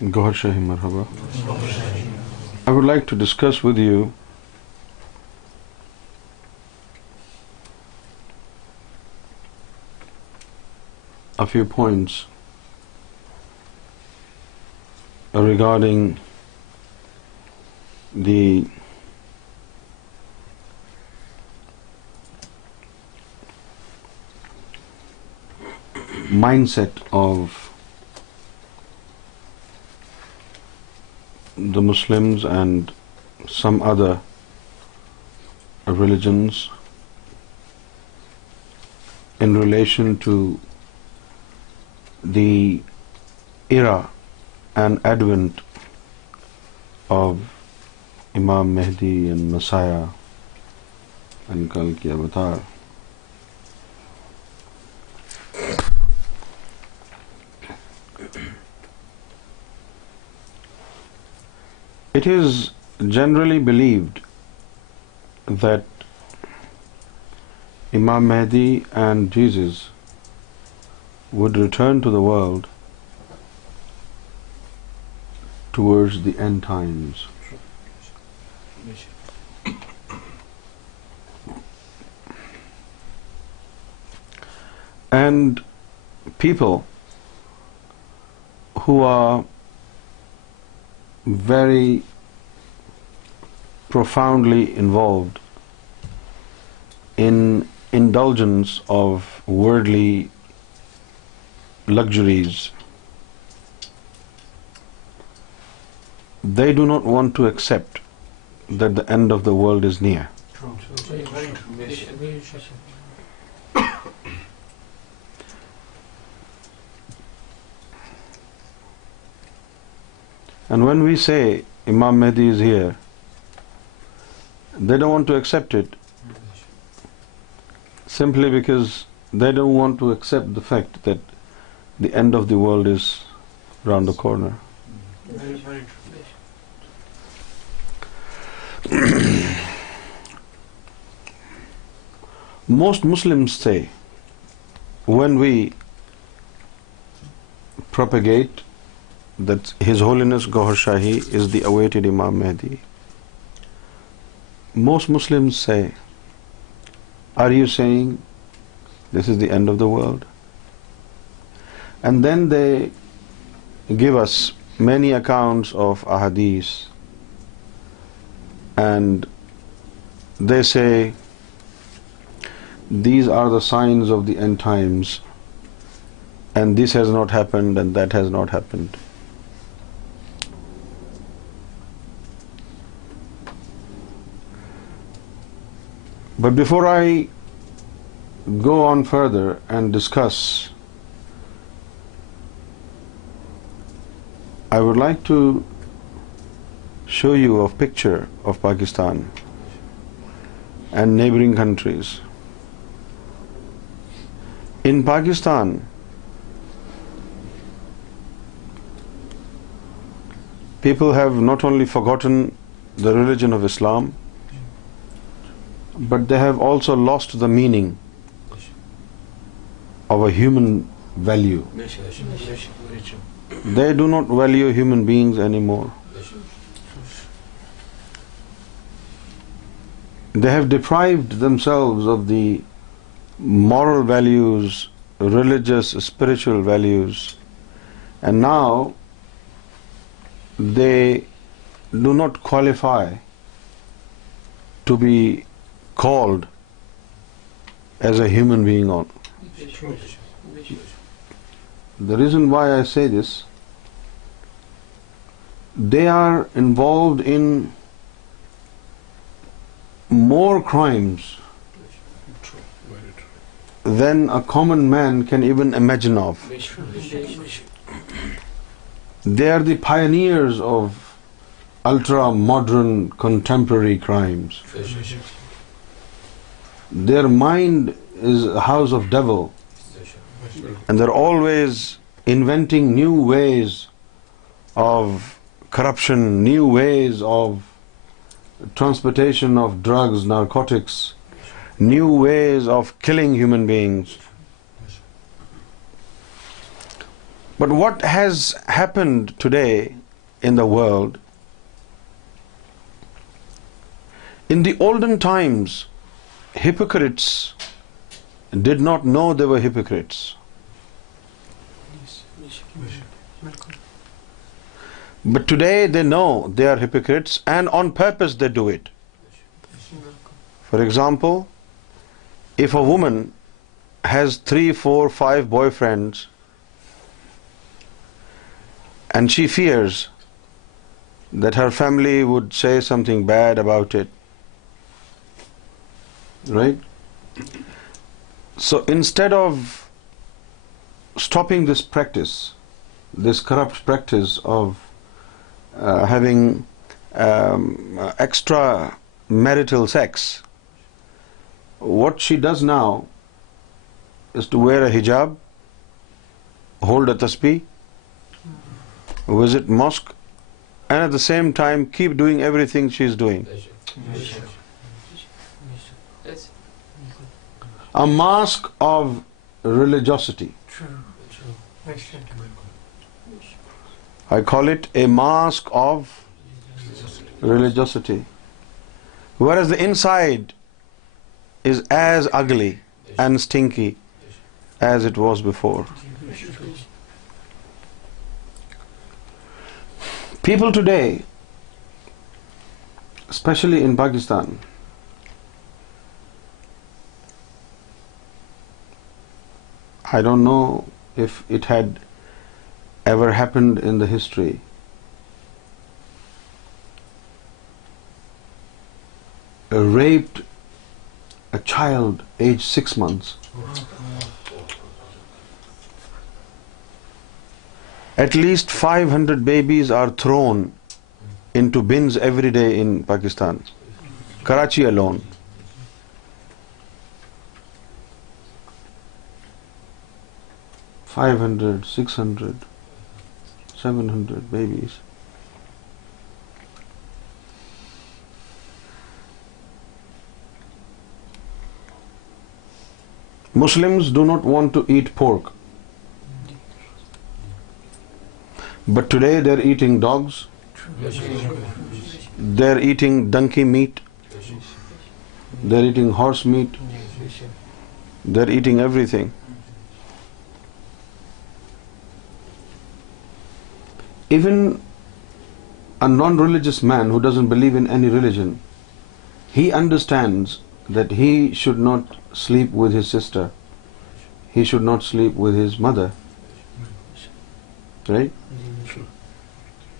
Gohar Shahi Marhaba. I would like to discuss with you a few points regarding the mindset of the Muslims and some other religions in relation to the era and advent of Imam Mehdi and Messiah and Kal ki avatar. It is generally believed that Imam Mehdi and Jesus would return to the world towards the end times. And people who are very profoundly involved in indulgence of worldly luxuries, they do not want to accept that the end of the world is near. And when we say Imam Mehdi is here, they don't want to accept it simply because they don't want to accept the fact that the end of the world is round the corner. Most Muslims say, when we propagate that His Holiness Gohar Shahi is the awaited Imam Mehdi, most Muslims say, are you saying this is the end of the world? And then they give us many accounts of ahadith, and they say these are the signs of the end times, and this has not happened and that has not happened. But before I go on further and discuss, I would like to show you a picture of Pakistan and neighboring countries. In Pakistan, people have not only forgotten the religion of Islam, but they have also lost the meaning of a human value. They do not value human beings anymore. They have deprived themselves of the moral values, religious, spiritual values, and now they do not qualify to be called as a human being on. The reason why I say this, they are involved in more crimes than a common man can even imagine of. They are the pioneers of ultra-modern contemporary crimes. Their mind is a house of devil, and they're always inventing new ways of corruption, new ways of transportation of drugs, narcotics, new ways of killing human beings. But what has happened today in the world, in the olden times, hypocrites did not know they were hypocrites. But today they know they are hypocrites, and on purpose they do it. For example, if a woman has 3, 4, 5 boyfriends and she fears that her family would say something bad about it, right? So instead of stopping this practice, this corrupt practice of having extra marital sex, what she does now is to wear a hijab, hold a tasbih, visit mosque, and at the same time keep doing everything she is doing. A mask of religiosity. I call it a mask of religiosity. Whereas the inside is as ugly and stinky as it was before. People today, especially in Pakistan, I don't know if it had ever happened in the history, raped a child aged 6 months. At least 500 babies are thrown into bins every day in Pakistan, Karachi alone. 500, 600, 700 babies. Muslims do not want to eat pork. But today they're eating dogs, they're eating donkey meat, they're eating horse meat, they're eating everything. Even a non-religious man who doesn't believe in any religion, he understands that he should not sleep with his sister, he should not sleep with his mother, right?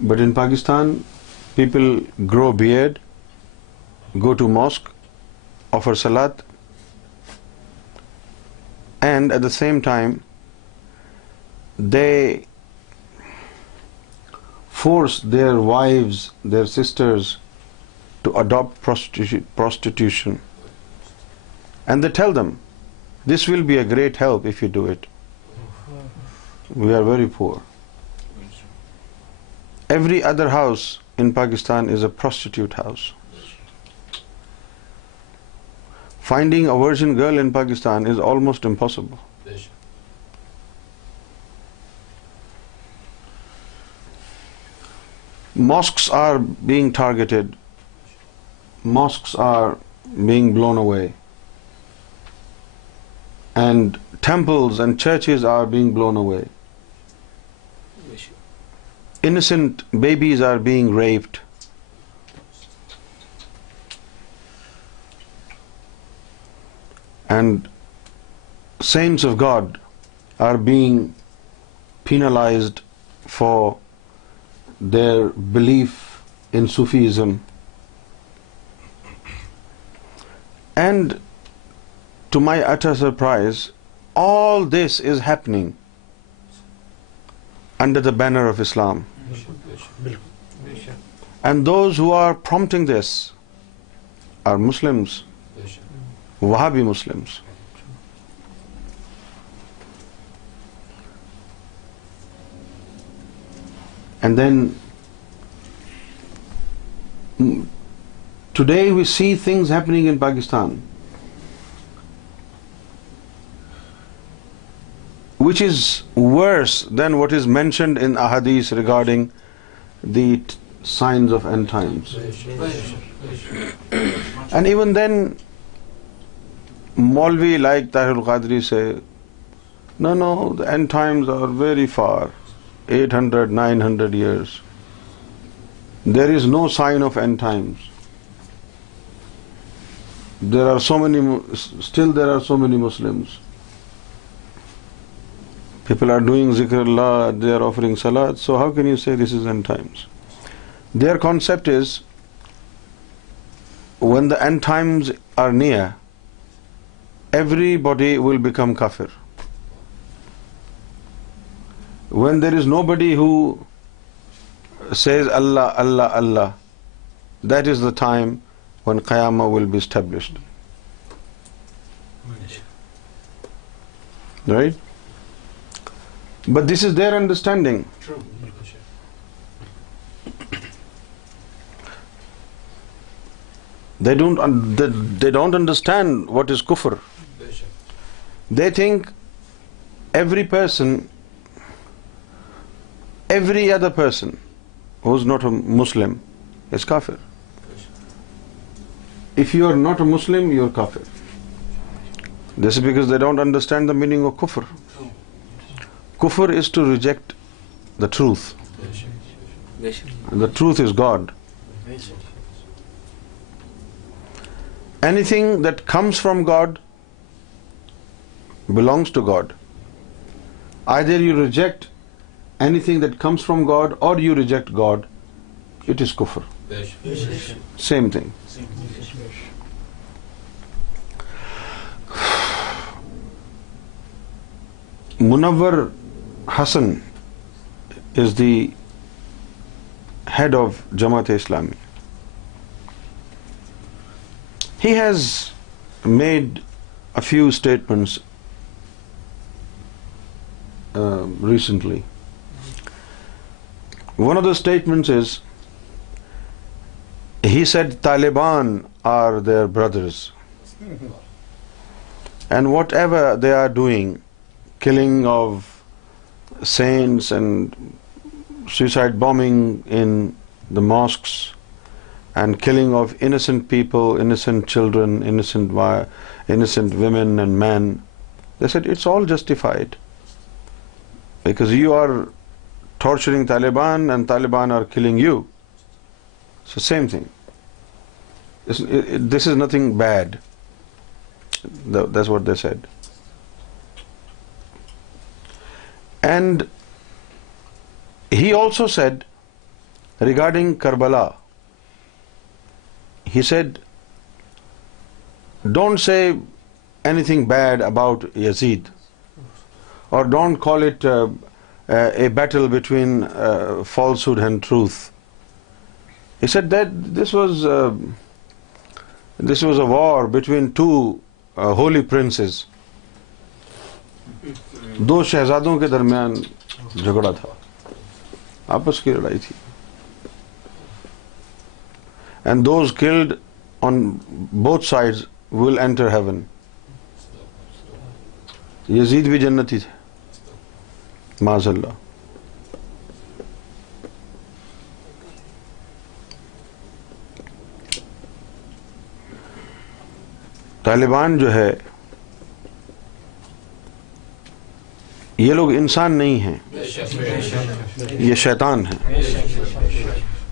But in Pakistan, people grow beard, go to mosque, offer salat, and at the same time they force their wives, their sisters, to adopt prostitution. And they tell them, this will be a great help if you do it. We are very poor. Every other house in Pakistan is a prostitute house. Finding a virgin girl in Pakistan is almost impossible. Mosques are being targeted. Mosques are being blown away. And temples and churches are being blown away. Innocent babies are being raped. And saints of God are being penalized for their belief in Sufism. And to my utter surprise, all this is happening under the banner of Islam. And those who are prompting this are Muslims, Wahhabi Muslims. And then today we see things happening in Pakistan which is worse than what is mentioned in ahadith regarding the signs of end times. And even then, Maulvi like Tahir al-Qadri say, no, the end times are very far, 800, 900 years. There is no sign of end times. There are so many Muslims. People are doing zikr Allah, they are offering salat, so how can you say this is end times? Their concept is, when the end times are near, everybody will become kafir. When there is nobody who says Allah, Allah, Allah, that is the time when Qiyamah will be established. Right? But this is their understanding. True. They don't understand what is kufr. They think every other person who's not a Muslim is kafir. If you are not a Muslim, you are kafir. This is because they don't understand the meaning of kufr. Kufr is to reject the truth. And the truth is God. Anything that comes from God belongs to God. Either you reject anything that comes from God or you reject God, it is kufr. Same thing. Munawwar Hassan is the head of Jamaat-e-Islami. He has made a few statements recently. One of the statements is, he said Taliban are their brothers, and whatever they are doing, killing of saints and suicide bombing in the mosques and killing of innocent people, innocent children, innocent women and men, they said it's all justified because you are torturing Taliban and Taliban are killing you. So same thing. This is nothing bad. That's what they said. And he also said regarding Karbala, he said, don't say anything bad about Yazid, or don't call it a battle between falsehood and truth. He said that this was a war between two holy princes. दो शहजादों के दरमियान झगड़ा था, आपस की लड़ाई थी. And those killed on both sides will enter heaven. Yazid भी जन्नती थे, माज़अल्लाह. तालिबान जो है, ये लोग इंसान नहीं हैं, ये शैतान हैं.